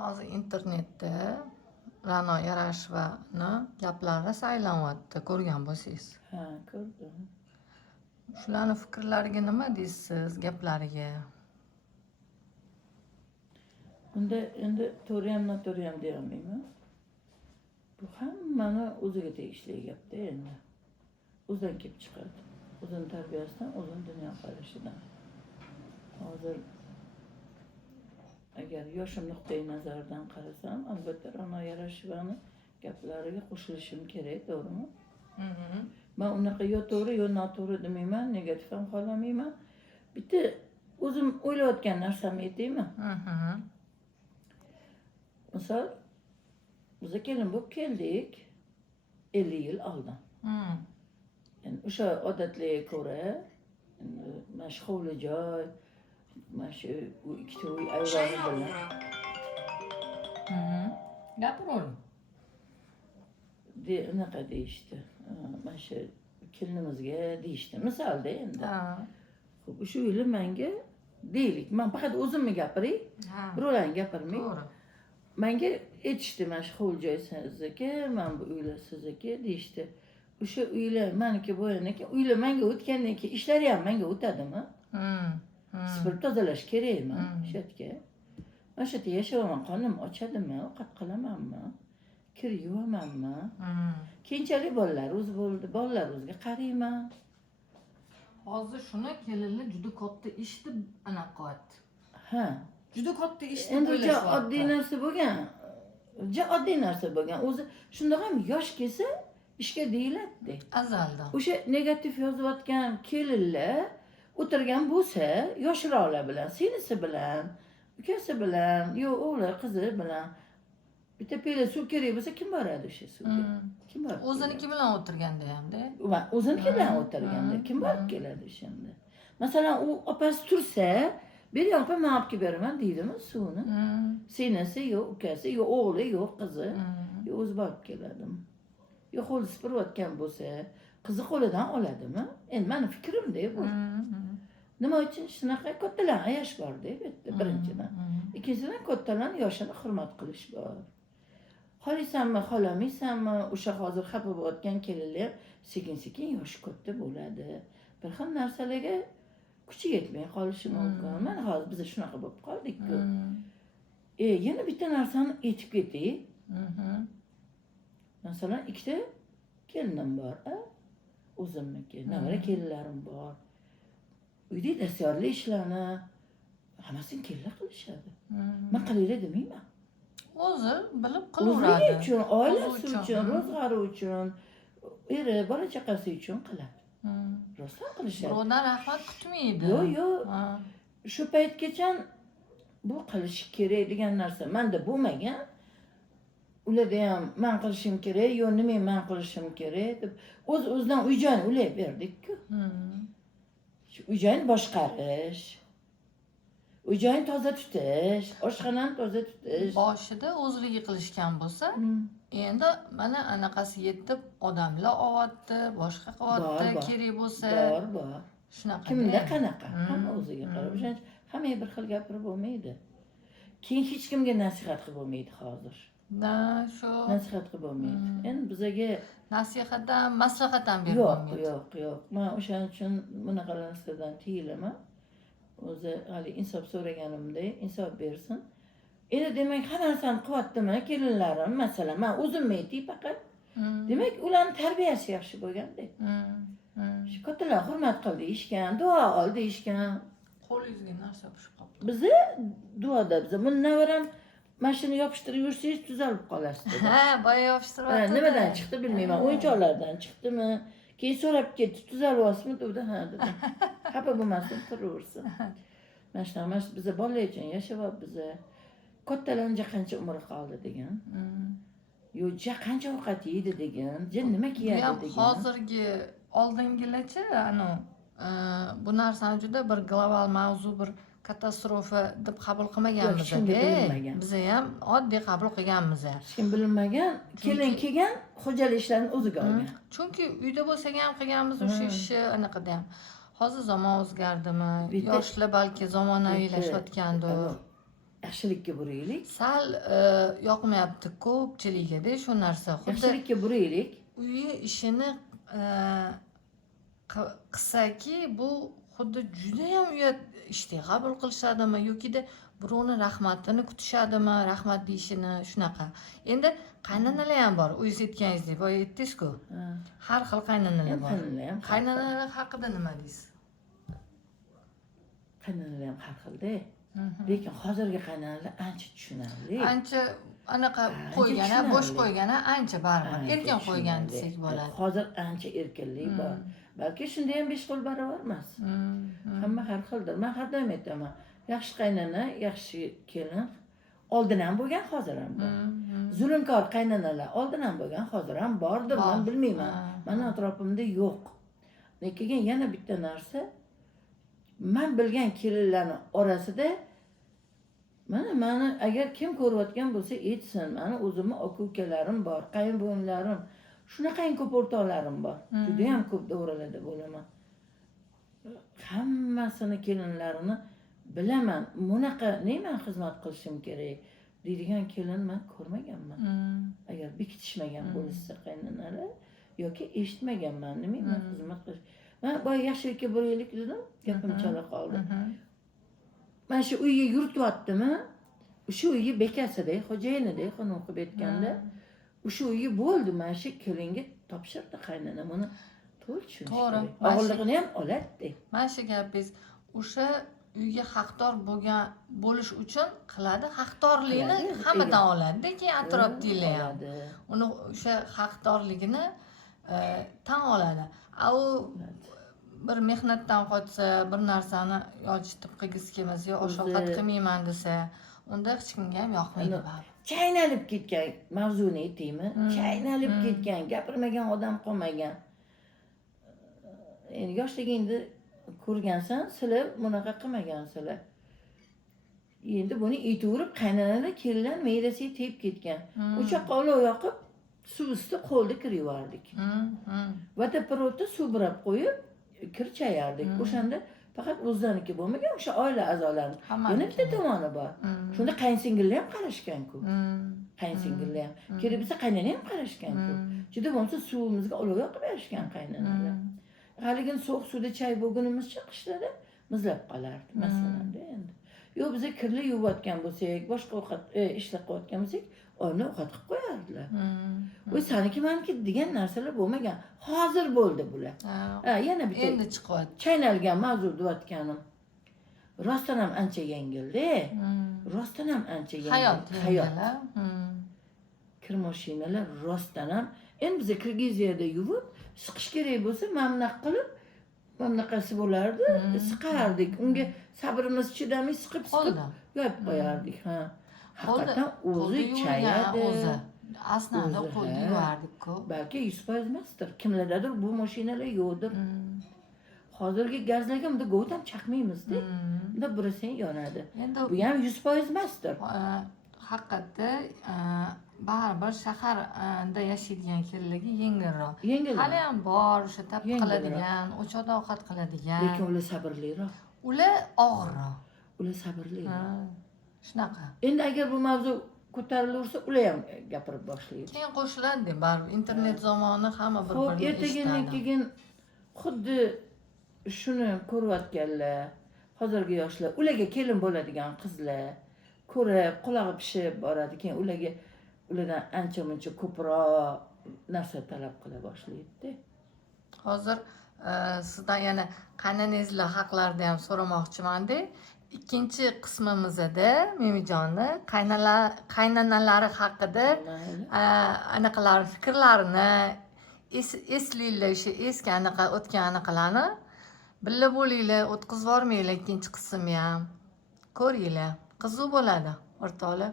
Hozir internetda Ra'no Yarashevani gaplari saylanyapti, ko'rgan bo'lsangiz. Ha, ko'rdim. Shularning fikrlariga nima deysiz, gaplariga? Bunda endi to'g'ri ham noto'g'ri ham deya olmayman. Bu hammani o'ziga tegishli gapda endi. O'zidan kelib chiqadi. O'zini tarbiyasidan, o'zini dunyoqarashidan. Hozir agar yoshim nuqtai nazaridan qarasam, albatta Ra'no Yarashevani gaplariga qo'shilishim kerak, to'g'rimi? Men unaqa yo to'g'ri yo noto'g'ri demayman, negativ ham qolamayman. Bitta o'zim o'ylayotgan narsamni aytaymi? Misol, biz kelin bo'lib keldik 50 yil oldin. Yani o'sha odatlarga ko'ra, mana shu hovli joy, mana shu ikkita uy ayvoni bilan. Gapiravering. Unaqa deyishdi. Mana shu kelinimizga deyishdi. Misolda endi. Xo'p, o'sha uylar menga deylik, men faqat o'zimni gapiray, birovlarni gapirmay. To'g'ri. Menga aytishdi, mana shu hovli joy sizniki, mana bu uylar sizniki deyishdi. O'sha uylar meniki bo'lgandan keyin, uylar menga o'tgandan keyin ishlari ham menga o'tadimi? Supurib tozalash kerakmi? O'sha yerga. Mana shu yerda yashayman, qonim ochadimi, ovqat qilamanmi? Kir yuvamanmi? Keyinchalik bolalar o'zi bo'ldi, bolalar o'ziga qarayman. Hozir shuni kelinlar juda katta ish deb anaqa qilyapti. Ha. Juda katta ish deb Endi o'ylashyapti. oddiy narsa bo'lgan. Oddiy narsa bo'lgan. O'zi shundoq ham yosh kelsa ishga deyiladi. Azaldan. O'sha negativ yozayotgan kelinlar o'tirgan bo'lsa, yoshroqlar bilan, singlisi bilan, ukasi bilan, yo o'g'li, qizi bilan bitta piyla suv kerak bo'lsa, kim boradi o'sha suvga? Kim boradi? O'ziniki bilan o'tirganda ham-da. O'ziniki bilan o'tirganda kim borib keladi o'shanda? Masalan, u opasi tursa, "Bering opa, men olib kelib beraman" deydimi suvni? Singlisi yo ukasi, yo o'g'li, yo qizi, yo o'zi borib keladimi? Yo qo'li supurayotgan bo'lsa, qizi qo'lidan oladimi? Endi meni fikrimda bu. Nima uchun shunaqa kattalar ayash bor-da, birinchidan. Ikkinchidan kattalarning yoshini hurmat qilish bor. Xohlaysanmi, xohlamaysanmi, o'sha hozir xafa bo'layotgan kelinlar sekin-sekin yoshi katta bo'ladi. Bir xil narsalarga kuchi yetmay qolishi mumkin. Mana hozir biz shunaqa bo'lib qoldik-ku. Yana bitta narsani aytib ketay. Masalan, ikkita kelinim bor, o'zimniki, navara kelinlarim bor. Uyda dastyorli ishlarni hammasini kelinlar qilishadi. Men qilinglar demayman. O'zi bilib O'zi qilaveradi. uchun, oilasi uchun, ro'zg'ori uchun, eri, bola chaqasi uchun qiladi. Rostdan qilishadi. Birovdan rahmat kutmaydi. Yo'q. Shu paytgacha bu qilish kerak degan narsa menda bo'lmagan. Ularda ham men qilishim kerak, yo nima men qilishim kerak deb o'z-o'zidan uy-joyni ulayib berdik-ku. Shu uy-joyni boshqarish, uy-joyni toza tutish, oshxonani toza tutish. Boshida o'zligi qilishgan bo'lsa, endi mana anaqasi yetib odamlar olyapti, boshqa qilyapti, kerak bo'lsa. Bor. Shunaqa. Kimda qanaqa? Hamma o'ziga qarab. O'shaning hamma bir xil gapirib bo'lmaydi. Keyin hech kimga nasihat qilib bo'lmaydi hozir. Shu Nasihat qilib bo'lmaydi. Endi bizga nasihat ham, maslahat ham berib bo'lmaydi. Yo'q. Men o'shaning uchun bunaqa narsadan tiyilaman. O'zi hali insof so'raganimda insof bersin. Endi demak, har narsani qilyaptimi kelinlarim, masalan, men o'zimni aytay faqat. Demak, ularning tarbiyasi yaxshi bo'lganda. Shu kattalar hurmat qil deyishgan, duo ol deyishgan. Qo'lingizga narsa pishib qoldi. Bizni duoda navaram mashina yopishtirib yursangiz tuzalib qolasiz dedi. Boya yopishtiryapti. Nimadan chiqdi bilmayman. O'yinchoqlardan chiqdimi? Keyin so'rab ketdi, tuzalyapsizmi dedi. Ha dedim. Xafa bo'lmasin, turaversin. Mana shunaqa emas, biz bolalar uchun yashayapmiz. Kattalarga qancha umri qoldi degan. Yo'q, qancha ovqat yeydi degan, nima kiyadi degan. Hozirgi oldingilarchi, bu narsani juda bir global mavzu, bir katastrofa deb qabul qilmaganmiz. Biz ham oddiy qabul qilganmiz. Hech kim bilmagan, kelin kelgan xo'jalik ishlarini o'ziga olgan. Chunki uyda bo'lsak ham qilganmiz o'sha ishni, anaqada ham. Hozir zamon o'zgardimi? Yoshlar balki zamonaviylashayotgandir. yaxshilikka buraylik. Sal yoqmayapti ko'pchiligida shu narsa. Xuddi Yaxshilikka buraylik. uyi ishini qilsaki, bu xuddi judayam uyat ishda qabul qilishadimi yokida birovni rahmatini kutishadimi, rahmat deyishini shunaqa. Endi qaynanalar ham bor. O'zingiz aytganingizdek, boya aytdingiz-ku. Har xil qaynanalar bor. Qaynanalar haqida nima deysiz? Qaynanalar ham har xilda. Lekin hozirgi qaynanalar ancha tushunarli. Ancha anaqa qo'ygana, bo'sh qo'ygana ancha baribir. Erkin qo'ygan desak bo'ladi. Hozir ancha erkinlik bor. Balki shunda ham 5 qo'l barobar emas. Hamma har xildir. Men har doim aytaman, yaxshi qaynana, yaxshi kelin oldin ham bo'lgan, hozir ham bor. Zulmkor qaynanalar oldin ham bo'lgan, hozir ham bordir, men bilmayman. Meni atrofimda yo'q. Lekin yana bitta narsa, men bilgan kelinlarning orasida mana agar kim ko'rayotgan bo'lsa aytsin, meni o'zimni aka-ukalarim bor, qaynbo'yinlarim, shunaqangi ko'p o'rtoqlarim bor. Juda ham ko'p davralarda bo'laman. Hammasini kelinlarini bilaman. Bunaqa neyman xizmat qilishim kerak deydigan kelin men ko'rmaganman. Agar bekitishmagan bo'lsa qaynanalar yoki eshitmaganman, nima xizmat qilish. Men boya yaxshilikka buraylik dedim, gapim chala qoldi. Men shu uyga yurityaptimi? Shu uyga bekasida, xo'jayinida, xonum qilib aytganda, shu uyga bo'ldi, men shu kelinga topshirdi qaynana buni. To'g'ri. Og'irligini ham oladi. Mana shu gapingiz o'sha uyga haqdor bo'lish uchun qiladi. Haqdorlikni hammadan oladi, keyin atrofdagilar ham. Uni o'sha haqdorligini tan oladi. U bir mehnatdan qochsa, bir narsani yolchitib qilgisi kelmasa, yo osh-ovqat qilmayman desa, unda hech kimga ham yoqmaydi baribir. Chaynalib ketgan mavzuni aytaymi? Chaynalib ketgan, gapirmagan odam qolmagan. Endi yoshligingda ko'rgansan, sizlar bunaqa qilmagansizlar. Endi buni aytaverib qaynanalar kelinlar meydasiga tegib ketgan. O'sha qolib yoqib, suv ustida qo'lda kir yuvardik. Va teparoqda suv burab qo'yib, kir chayardik. O'shanda faqat o'zlariniki bo'lmagan, o'sha oila a'zolari. Yana bitta tomoni bor. Shunda qaynsingillar ham qarashgan-ku. Qaynsingillar ham. Kelib bo'lsa qaynana ham qarashgan-ku. Juda bo'lmasa suvimizga olov yoqib berishgan qaynanalar. Haligin so'q suvda chay bo'lgunimizcha qishlarda muzlab qolardi masalan endi. Yo biza kirli yuvayotgan bo'lsak, boshqa ovqat ishlar qilayotgan bo'lsak, oyna ovqat qilib qo'yardilar. Voy saniki meniki degan narsalar bo'lmagan. Hozir bo'ldi bular. Yana bitta endi chiqyapti. Chaynalgan mavzu deyotganim. Rostdan ham ancha yengildi. Rostdan ham ancha yengildi. Hayot. Kir mashinalar rostdan ham endi biza Kirgiziyada yuvib siqish kerak bo'lsa, mamnaq qilib, mamnaqasi bo'lardi, siqardik. Unga sabrimiz chidamay siqib yo'yib qo'yardik, ha. Haqiqatan o'zi chayadi. Aslida qo'lda yuvardik-ku. Balki 100% emasdir. Kimlardadir bu mashinalar yo'qdir. Hozirgi gazlarga bunda govt ham chaqmaymiz-da. Bunda birisi yonadi. Bu ham 100% emasdir. Haqiqatda baribir shaharda yashaydigan kelinlarga yengilroq. Hali ham bor o'sha tap qiladigan, o'choqda ovqat qiladigan. Lekin ular sabrliroq. Ular og'irroq. Ular sabrliroq. Shunaqa. Endi agar bu mavzu ko'tarilaversa, ular ham gapirib boshlaydi. Keyin qo'shiladi, baribir internet zamoni hamma bir-birini eshitadi. Keyin xuddi shuni ko'rayotganlar, hozirgi yoshlar, ularga kelin bo'ladigan qizlar ko'rib, qulog'i pishib boradi, keyin ulardan ancha-muncha ko'proq narsa talab qila boshlaydi. Hozir sizdan yana qaynanangizlar haqlarida ham so'ramoqchiman-da. Ikkinchi qismimizda Mimijonni qaynanalari haqida anaqalar fikrlarini eslaylar, o'sha eski anaqa o'tgan anaqalarni billa bo'linglar, o'tkazib yubormanglar ikkinchi qismni ham. Ko'ringlar. Qiziq bo'ladi, o'rtoqlar.